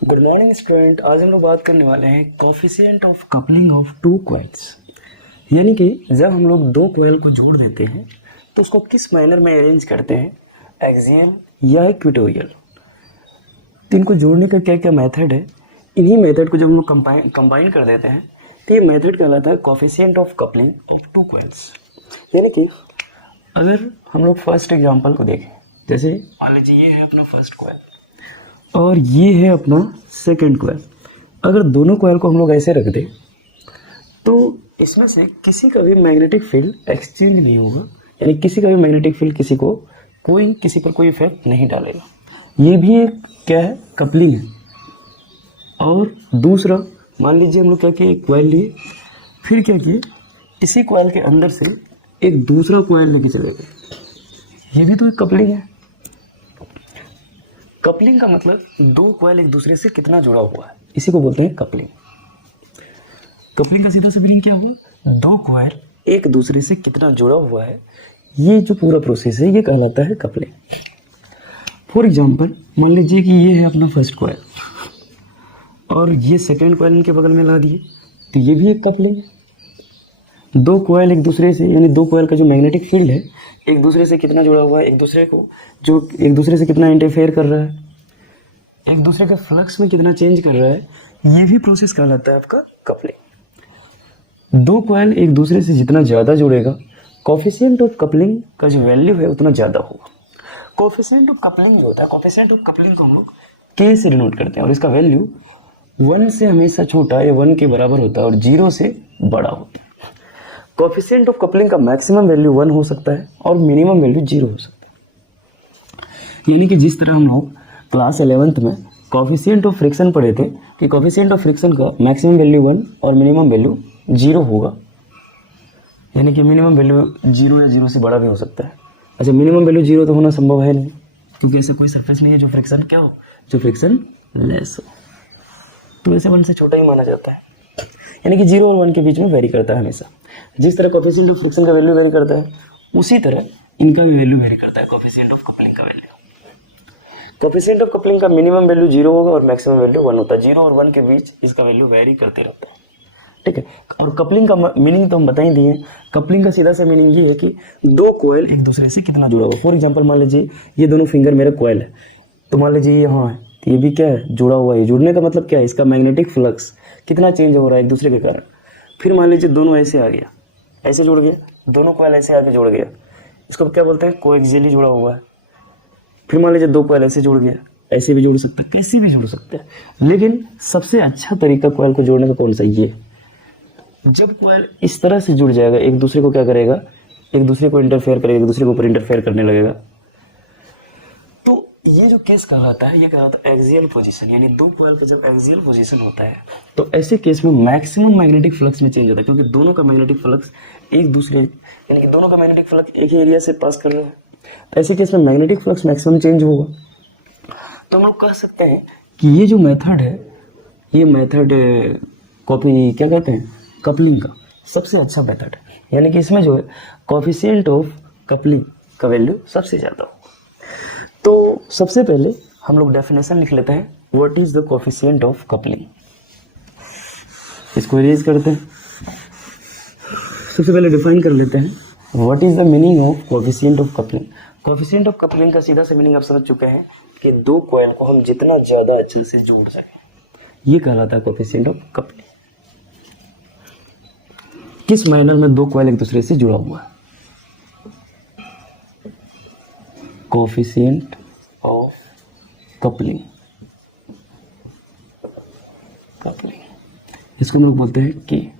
Good morning student. आज हम लोग बात करने वाले हैं coefficient of coupling of two coils. यानी कि जब हम लोग दो कॉइल को जोड़ देते हैं तो उसको किस मैनर में अरेंज करते हैं, एक्सियल या इक्वेटोरियल। तो इनको जोड़ने का क्या क्या मेथड है, इन्हीं मेथड को जब हम लोग कंबाइन कर देते हैं तो ये मेथड कहलाता है coefficient of coupling of two coils. यानी कि अगर हम लोग फर्स्ट एग्जांपल को देखें, जैसे मान लीजिए ये है अपना फर्स्ट कॉइल और ये है अपना सेकंड कॉइल। अगर दोनों कॉइल को हम लोग ऐसे रख दें तो इसमें से किसी का भी मैग्नेटिक फील्ड एक्सचेंज नहीं होगा, यानी किसी का भी मैग्नेटिक फील्ड किसी पर कोई इफेक्ट नहीं डालेगा। ये भी एक क्या है, कपलिंग है। और दूसरा मान लीजिए हम लोग क्या किए, एक कॉइल लिए, फिर क्या किए, इसी कॉइल के अंदर से एक दूसरा कॉइल लेके चले गए, ये भी तो एक कपलिंग है। कपलिंग का मतलब दो कॉइल एक दूसरे से कितना जुड़ा हुआ है, इसी को बोलते हैं कपलिंग। कपलिंग का सीधा सा मीनिंग क्या हुआ, दो कॉइल एक दूसरे से कितना जुड़ा हुआ है, ये जो पूरा प्रोसेस है ये कहलाता है कपलिंग। फॉर एग्जांपल मान लीजिए कि ये है अपना फर्स्ट कॉइल और ये सेकेंड कॉइल इनके बगल में ला दिए, तो ये भी एक कपलिंग है। दो कॉइल एक दूसरे से, यानी दो कॉइल का जो मैग्नेटिक फील्ड है एक दूसरे से कितना जुड़ा हुआ है, एक दूसरे से कितना इंटरफेयर कर रहा है, एक दूसरे के फ्लक्स में कितना चेंज कर रहा है, ये भी प्रोसेस कहलाता है आपका कपलिंग। दो कॉइल एक दूसरे से जितना ज़्यादा जुड़ेगा, कोफिशिएंट ऑफ कपलिंग का जो वैल्यू है उतना ज़्यादा होगा। कोफिशिएंट ऑफ कपलिंग जो होता है, कोफिशिएंट ऑफ कपलिंग को हम लोग के से डिनोट करते हैं और इसका वैल्यू 1 से हमेशा छोटा या 1 के बराबर होता है और 0 से बड़ा होता है। कोफिशिएंट ऑफ कपलिंग का मैक्सिमम वैल्यू 1 हो सकता है और मिनिमम वैल्यू 0 हो सकता है। यानी कि जिस तरह हम लोग क्लास 11th में कोफिशिएंट ऑफ फ्रिक्शन पढ़े थे कि कोफिशिएंट ऑफ फ्रिक्शन का मैक्सिमम वैल्यू 1 और मिनिमम वैल्यू 0 होगा, यानी कि मिनिमम वैल्यू 0 या 0 से बड़ा भी हो सकता है। अच्छा, मिनिमम वैल्यू 0 तो होना संभव है नहीं, क्योंकि ऐसा कोई सरफेस नहीं है जो फ्रिक्शन क्या हो, जो फ्रिक्शन लेस हो, तो ऐसे 1 से छोटा ही माना जाता है। यानी कि 0 और 1 के बीच में वेरी करता है हमेशा। जिस तरह कोफिशिएंट ऑफ फ्रिक्शन का वैल्यू वेरी करता है, उसी तरह इनका भी वैल्यू वेरी करता है, कोफिशिएंट ऑफ कपलिंग का वैल्यू। कोफिशिएंट ऑफ कपलिंग का मिनिमम वैल्यू 0 होगा और मैक्सिमम वैल्यू 1 होता है। 0 और 1 के बीच इसका वैल्यू वेरी करते रहता है, ठीक है। और कपलिंग का मीनिंग तो हम बता ही दिए। कपलिंग का सीधा सा मीनिंग ये है कि दो कॉइल एक दूसरे से कितना जुड़ा हुआ। फॉर एग्जांपल मान लीजिए ये दोनों फिंगर मेरा कॉइल है, तो मान लीजिए ये यहाँ है, तो ये भी क्या है, जुड़ा हुआ है। जुड़ने का मतलब क्या है, इसका मैग्नेटिक फ्लक्स कितना चेंज हो रहा है एक दूसरे के कारण। फिर मान लीजिए दोनों ऐसे आ गया, ऐसे जुड़ गया, दोनों कॉइल ऐसे आके जुड़ गया, इसको क्या बोलते हैं, कोएक्सियली जुड़ा हुआ है। फिर मान लीजिए दो कॉइल ऐसे जुड़ गया, ऐसे भी जुड़ सकता है, कैसे भी जुड़ सकता है। लेकिन सबसे अच्छा तरीका कॉइल को जोड़ने का कौन सा, ये जब कॉइल इस तरह से जुड़ जाएगा, एक दूसरे को क्या करेगा, एक दूसरे को इंटरफेयर करेगा, एक दूसरे के ऊपर इंटरफेयर करने लगेगा, तो ये जो केस कहलाता है, ये कहलाता है एक्सियल पोजीशन। यानी दो कॉइल का जब एक्सियल पोजीशन होता है तो ऐसे केस में मैक्सिमम मैग्नेटिक फ्लक्स में चेंज होता है, क्योंकि दोनों का मैग्नेटिक फ्लक्स एक दूसरे, यानी कि दोनों का मैग्नेटिक फ्लक्स एक ही एरिया से पास कर रहा है, तो ऐसे केस में मैग्नेटिक फ्लक्स मैक्सिमम चेंज होगा। तो हम लोग कह सकते हैं कि ये जो मेथड है, ये मेथड कॉपी क्या कहते हैं, कपलिंग का सबसे अच्छा मेथड है। यानी कि इसमें जो है कोफिशिएंट ऑफ कपलिंग का वैल्यू सबसे ज़्यादा हो। तो सबसे पहले हम लोग डेफिनेशन लिख लेते हैं, what is the coefficient of coupling. इसको इरेज करते हैं। सबसे पहले डिफाइन कर लेते हैं, what is the meaning of coefficient of coupling. Coefficient of coupling का सीधा सा मीनिंग आप समझ चुके हैं कि दो कॉइल को हम जितना ज़्यादा अच्छे से जोड़ सकें, ये कहलाता है कोफिशिएंट ऑफ कपलिंग। किस मैनर में दो कॉइल एक दूसरे से जुड़ा हुआ है, कोफिशिएंट ऑफ कपलिंग। इसको हम लोग बोलते हैं कि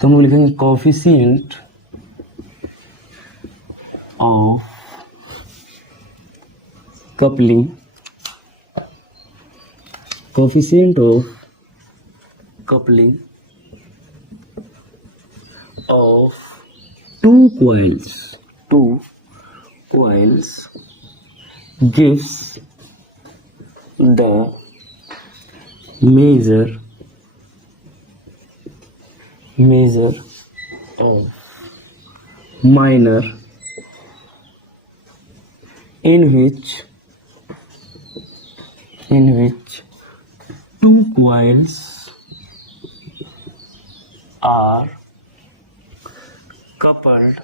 तो हम लोग लिखेंगे coefficient of coupling, coefficient of coupling of two coils gives the measure of minor in which two coils are coupled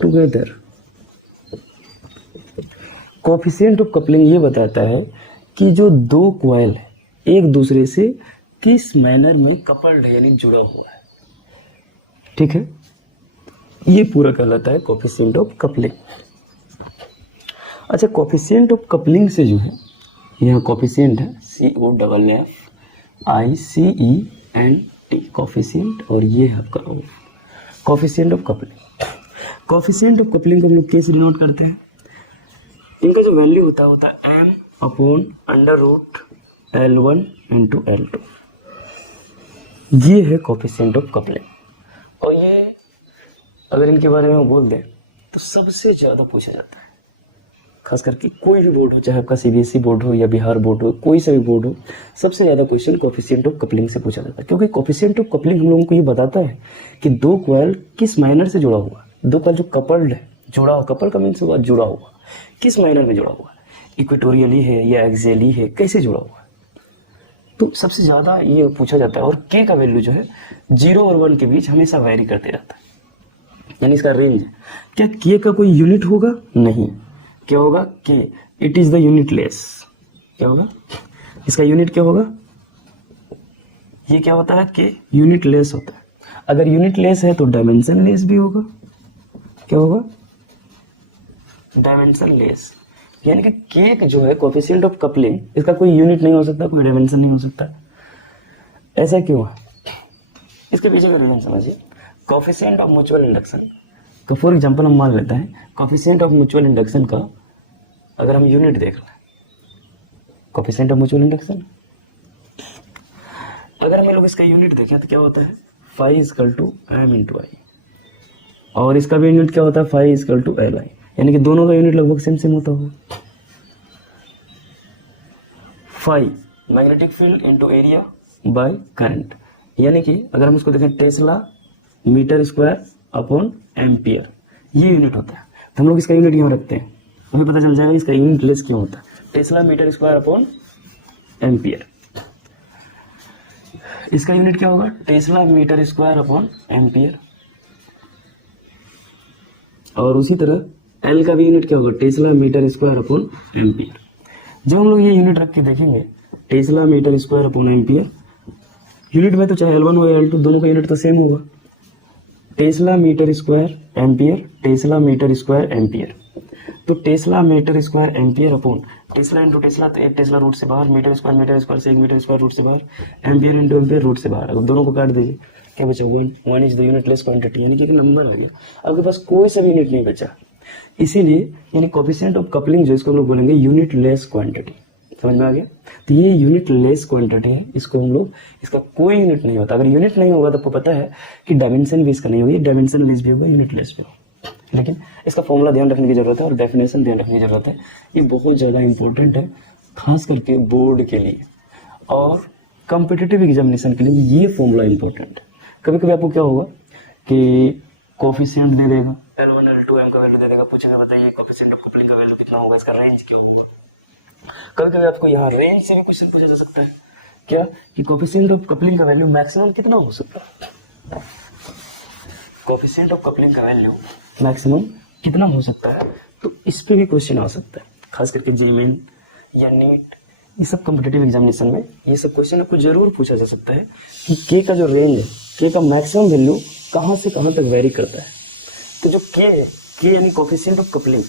together। Coefficient of coupling ये बताता है कि जो दो कॉइल एक दूसरे से किस मैनर में कपल्ड है, यानी जुड़ा हुआ है। ठीक है, ये पूरा कहलाता है कोफिशिएंट ऑफ कपलिंग। अच्छा, कोफिशिएंट ऑफ कपलिंग से जो है, यहाँ कोफिशिएंट है COFFICENT कोफिशिएंट, और ये है आपका coefficient of coupling. Coefficient of coupling को हम लोग कैसे डिनोट करते हैं? इनका जो वैल्यू होता है m/√L1 × L2। ये है कोफिशिएंट ऑफ कपलिंग। और ये अगर इनके बारे में बोल दें तो सबसे ज़्यादा पूछा जाता है, खास करके कोई भी बोर्ड हो, चाहे आपका CBSE बोर्ड हो या बिहार बोर्ड हो, कोई सा भी बोर्ड हो, सबसे ज़्यादा क्वेश्चन कोफिशिएंट ऑफ कपलिंग से पूछा जाता है। क्योंकि कोफिशिएंट ऑफ कपलिंग हम लोगों को ये बताता है कि दो कॉइल किस माइनर से जुड़ा हुआ है। दो कॉइल जो कपल्ड है, जुड़ा हुआ, कपल का मीन्स हुआ जुड़ा हुआ, किस माइनर में जुड़ा हुआ है, इक्वेटोरियली है या एक्सियली है, कैसे जुड़ा हुआ है। तो सबसे ज़्यादा ये पूछा जाता है। और के का वैल्यू जो है 0 और 1 के बीच हमेशा वेरी करते रहता है, यानी इसका रेंज। क्या के का कोई यूनिट होगा? नहीं। क्या होगा? के। It is the unitless. क्या होगा इसका यूनिट? क्या होगा? ये क्या होता है? के यूनिटलेस होता है। अगर यूनिटलेस है तो डायमेंशनलेस भी होगा। क्या होगा? डायमेंशनलेस। यानी कि के जो है कोफिशिएंट ऑफ कपलिंग, इसका कोई यूनिट नहीं हो सकता, कोई डायमेंशन नहीं हो सकता। ऐसा क्यों है? इसके पीछे का रीजन समझिए। कोफिशिएंट ऑफ म्यूचुअल इंडक्शन का फॉर एग्जांपल हम मान लेते हैं, कोफिशिएंट ऑफ म्यूचुअल इंडक्शन का अगर हम यूनिट देख लें, कोफिशिएंट ऑफ म्यूचुअल इंडक्शन, अगर हम लोग इसका यूनिट देखें तो क्या होता है? phi = m × I। और इसका भी यूनिट क्या होता है? phi = Li। यानी कि दोनों का यूनिट लगभग सेम होता होगा। phi magnetic field into area by current, यानी कि अगर हम उसको देखें टेस्ला m²/एम्पियर, ये यूनिट होता है। तो हम लोग इसका यूनिट यहाँ रखते हैं, हमें पता चल जाएगा इसका यूनिट लेस क्यों होता है। टेस्ला m²/एम्पियर, इसका यूनिट क्या होगा? टेस्ला m²/एम्पियर। और उसी तरह L का भी यूनिट क्या होगा? टेस्ला m²/एम्पियर। जब हम लोग ये यूनिट रख के देखेंगे टेस्ला m²/एम्पियर, यूनिट में तो चाहे L1 हो या L2, दोनों का यूनिट तो सेम होगा। टेस्ला m²/एम्पियर, टेस्ला m²/एम्पियर। तो टेस्ला m²/एम्पियर अपॉन टेस्ला इंटू टेस्ला, तो एक टेस्ला रूट से बाहर, मीटर स्क्वायर से 1 मीटर स्क्वायर रूट से बाहर, एम्पियर इंटू एम्पियर रूट से बाहर। अगर दोनों को काट दीजिए क्या बचा? 1 इज द यूनिटलेस क्वांटिटी, यानी कि एक नंबर आ गया। आपके पास कोई सा भी यूनिट नहीं बचा, इसीलिए यानी कोफिशिएंट ऑफ कपलिंग जो इसको हम लोग बोलेंगे यूनिटलेस क्वांटिटी। समझ में आ गया? तो ये यूनिटलेस क्वांटिटी है, इसको हम लोग, इसका कोई यूनिट नहीं होता। अगर यूनिट नहीं होगा तो आपको पता है कि डायमेंशन भी इसका नहीं होगा, डायमेंशन लेस भी होगा, यूनिटलेस भी होगा। लेकिन इसका फॉर्मूला ध्यान रखने की जरूरत है और डेफिनेशन ध्यान रखने की जरूरत है। ये बहुत ज़्यादा इंपॉर्टेंट है, खास करके बोर्ड के लिए और कॉम्पिटिटिव एग्जामिनेशन के लिए ये फॉर्मूला इंपॉर्टेंट है। कभी कभी आपको क्या होगा कि कोफिशिएंट दे देगा, L1 L2 m का वैल्यू दे देगा, पूछेगा बताइए कोफिशिएंट ऑफ कपलिंग का वैल्यू कितना होगा, इसका रेंज क्या होगा। कभी कभी आपको यहाँ रेंज से भी क्वेश्चन पूछा जा सकता है, क्या कि कोफिशिएंट ऑफ कपलिंग का वैल्यू मैक्सिमम कितना हो सकता है। कोफिशिएंट ऑफ कपलिंग का वैल्यू मैक्सिमम कितना हो सकता है, तो इस पे भी क्वेश्चन आ सकता है। खास करके जेईई या नीट, ये सब कॉम्पिटिटिव एग्जामिनेशन में ये सब क्वेश्चन आपको जरूर पूछा जा सकता है कि के का जो रेंज है, के का मैक्सिमम वैल्यू कहाँ से कहाँ तक वेरी करता है। तो जो के है, के यानी कोफिशिएंट ऑफ कपलिंग,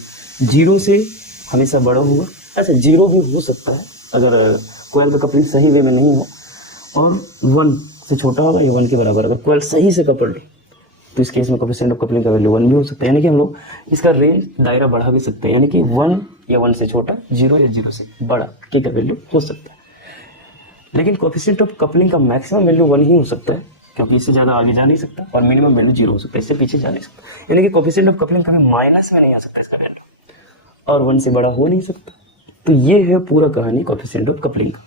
0 से हमेशा बड़ा होगा। अच्छा, 0 भी हो सकता है अगर कोयल का कपलिंग सही वे में नहीं हो, और 1 से छोटा होगा या 1 के बराबर। अगर कोयल सही से कपल्ड तो इस केस में कोफिशिएंट ऑफ कपलिंग का वैल्यू 1 भी हो सकता है। यानी कि हम लोग इसका रेंज दायरा बढ़ा भी सकते हैं, यानी कि 1 या 1 से छोटा, 0 या 0 से बड़ा के का वैल्यू हो सकता है। लेकिन कोफिशिएंट ऑफ कपलिंग का मैक्सिमम वैल्यू 1 ही हो सकता है, क्योंकि इससे ज़्यादा आगे जा नहीं सकता, और मिनिमम वैल्यू 0 हो सकता है, इससे पीछे जा नहीं सकता। यानी कि कोफिशिएंट ऑफ कपलिंग कभी माइनस में नहीं आ सकता इसका वैल्यू, और 1 से बड़ा हो नहीं सकता। तो ये है पूरा कहानी कोफिशिएंट ऑफ कपलिंग का।